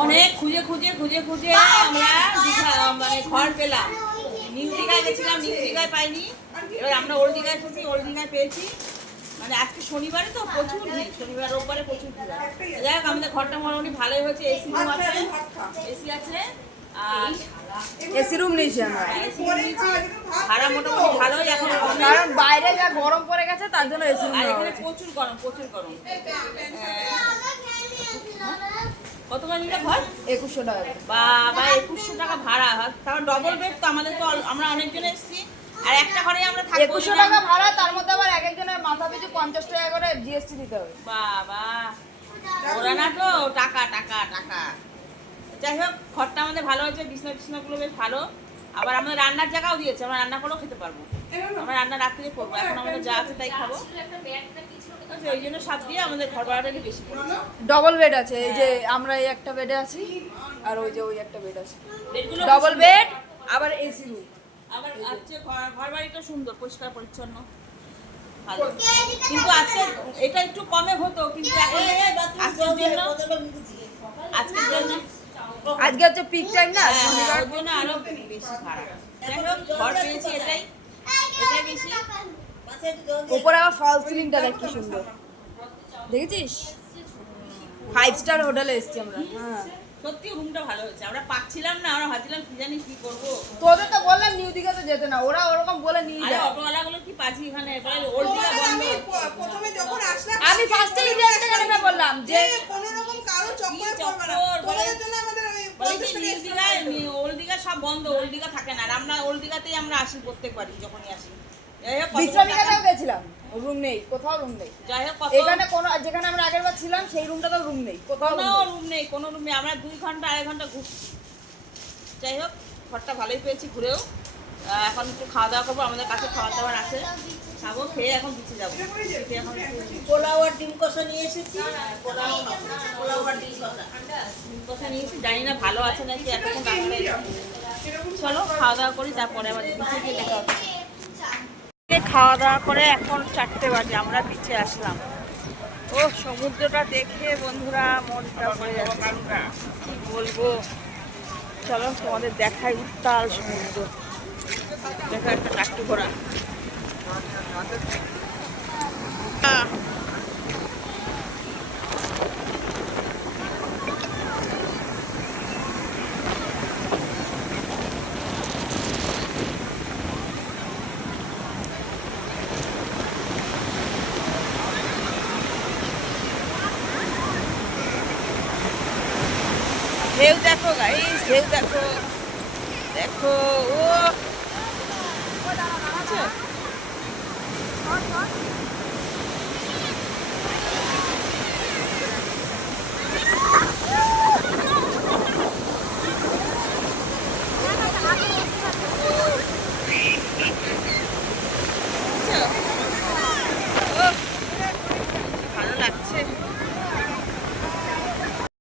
অনেক খুঁজে খুঁজে খুঁজে খুঁজে আমরা দীঘা মানে ঘর পেলাম। নিউ দীঘায় গেছিলাম, নিউ দীঘায় পাইনি। এবার আমরা ওল্ড দীঘায় খুঁজছি, ওল্ড দীঘায় পেয়েছি। মানে আজকে শনিবারে তো প্রচুর ভিড়, শনিবার রোববারে প্রচুর ভিড়। যাই হোক আমাদের ঘরটা মোটামুটি ভালোই হয়েছে। এসি রুম আছে, এসি আছে আর এসি রুম নিয়েছি আমরা। ভাড়া মোটামুটি ভালোই এখন, কারণ বাইরে যা গরম পড়ে গেছে তার জন্য এসি রুম আর নেওয়া এখানে হয়েছে। প্রচুর গরম, প্রচুর গরম। কত করে নিল ঘর? 2100 টাকা। বাবা 2100 টাকা ভাড়া, তারপর ডবল বেড। তো আমাদের তো আমরা অনেকজন এসেছি, আর একটা ঘরে আমরা থাকবো। 2100 টাকা ভাড়া, তার মধ্যে আবার এক একজনের মাথা পিছু 50 টাকা করে জিএসটি দিতে হবে। বাবা ওরা না তো টাকা টাকা টাকা। যাই হোক ঘরটা আমাদের ভালো হয়েছে, বিছনা টিছনাগুলো বেশ ভালো। আবার আমাদের রান্নার জায়গাও দিয়েছে, আমরা রান্না করেও খেতে পারবো। আমরা রান্না রাত্রে করবো, এখন আমাদের যা আছে তাই খাবো। ওই জন্য সব দিয়ে আমাদের ঘর ভাড়াটা একটু বেশি পড়েছে। ডবল বেড আছে, এই যে আমরা এই একটা বেডে আছি, আর ওই যে ওই একটা বেড আছে। বেডগুলো ডবল বেড আবার এসি রুম। আবার আজকে ঘর বাড়িটা সুন্দর, পরিষ্কার পরিচ্ছন্ন ভালো। কিন্তু আজকে এটা একটু কমে হতো, কিন্তু এখন আজকের জন্য আজকে হচ্ছে পিক টাইম না, শনিবার। ওর জন্য আরো বেশি ভাড়া। যাই হোক ঘর পেয়েছি, এটাই বেশি। উপরে আবার ফল সিলিংটা দেখ কি সুন্দর, দেখেছিস? 5 স্টার হোটেলে এসেছি আমরা। হ্যাঁ সত্যি রুমটা ভালো হয়েছে। আমরা পাচ্ছিলাম না, আমরা ভাবছিলাম কি জানি কি করবো। তোদের তো বললাম নিউ দীঘাতে যেতে না, ওরা ওরকম বলে নিয়ে আরে যায়। অটোওয়ালাগুলো কি পাচ্ছি এখানে, এবারে ওল্ড দীঘা বন্ধ। প্রথমে যখন আসলাম আমি ফার্স্টে ইন্ডিয়ানটা জানা বললাম যে কোন রকম কারো চক্করে পড়বে না, তোমাদের জন্য আমাদের ওই বলে কি 50 টাকা নিউ দীঘায় ওল্ড দীঘা সব বন্ধ, ওল্ড দীঘা থাকে না। আর আমরা ওল্ড দীঘাতেই আমরা আসি প্রত্যেকবারই যখনই আসি। যাই হোক বিশ্রামিকাতেও গেছিলাম, রুম নেই, কোথাও রুম নেই। যাই হোক এখানে কোন যেখানে আমরা আগের বার ছিলাম সেই রুমটাতেও রুম নেই, কোথাও কোনো room নেই। রুম নেই, কোনো রুম নেই। আমরা 2 ঘন্টা 2.5 ঘন্টা ঘুরছি। যাই হোক ঘরটা ভালোই পেয়েছি ঘুরেও। এখন একটু খাওয়া দাওয়া করবো, আমাদের কাছে খাওয়া দাওয়ার আছে, খাবো, খেয়ে এখন বিচে যাবো। বিচে এখন পোলাও আর ডিম কষা নিয়ে এসেছি। পোলাও আর ডিম কষা নিয়েছি, জানি না ভালো আছে নাকি, এতক্ষণ রান্না চলো খাওয়া দাওয়া করি, তারপরে আবার বিচে গিয়ে দেখা হচ্ছে। খাওয়া দাওয়া করে এখন 4টে বাজে, আমরা বিচে আসলাম। ও সমুদ্রটা দেখে বন্ধুরা মনটা ভরে যাচ্ছে, কি বলবো। চলো তোমাদের দেখাই উত্তাল সমুদ্র। দেখো একটা টাকটু ঘোড়া। ঢেউ দেখো গাইস, ঢেউ দেখো, দেখো ও